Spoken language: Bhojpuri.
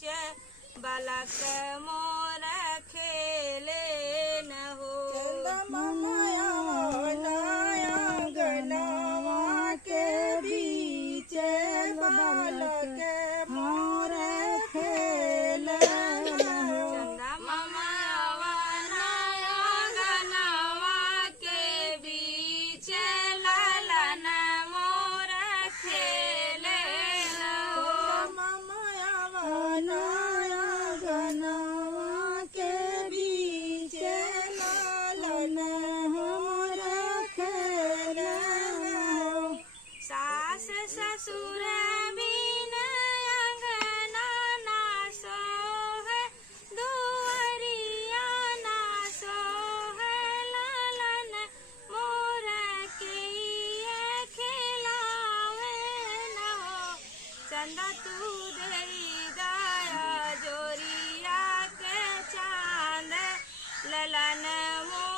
बीच बालक मोर खेले न हो। गनवा के बीच बालक मोर खेले न हो। चंदा मामा वनाया गनवा के बीच लालन मोर खेले न हो। गनवा के बीच लालन मोर खेले न हो। सास ससुर बिन अंगना ना सोहे, दुअरिया ना सोहे, लालन मोर के खिलावे न हो। चंदा तू देई दया जोरिया के चांद ललन मोर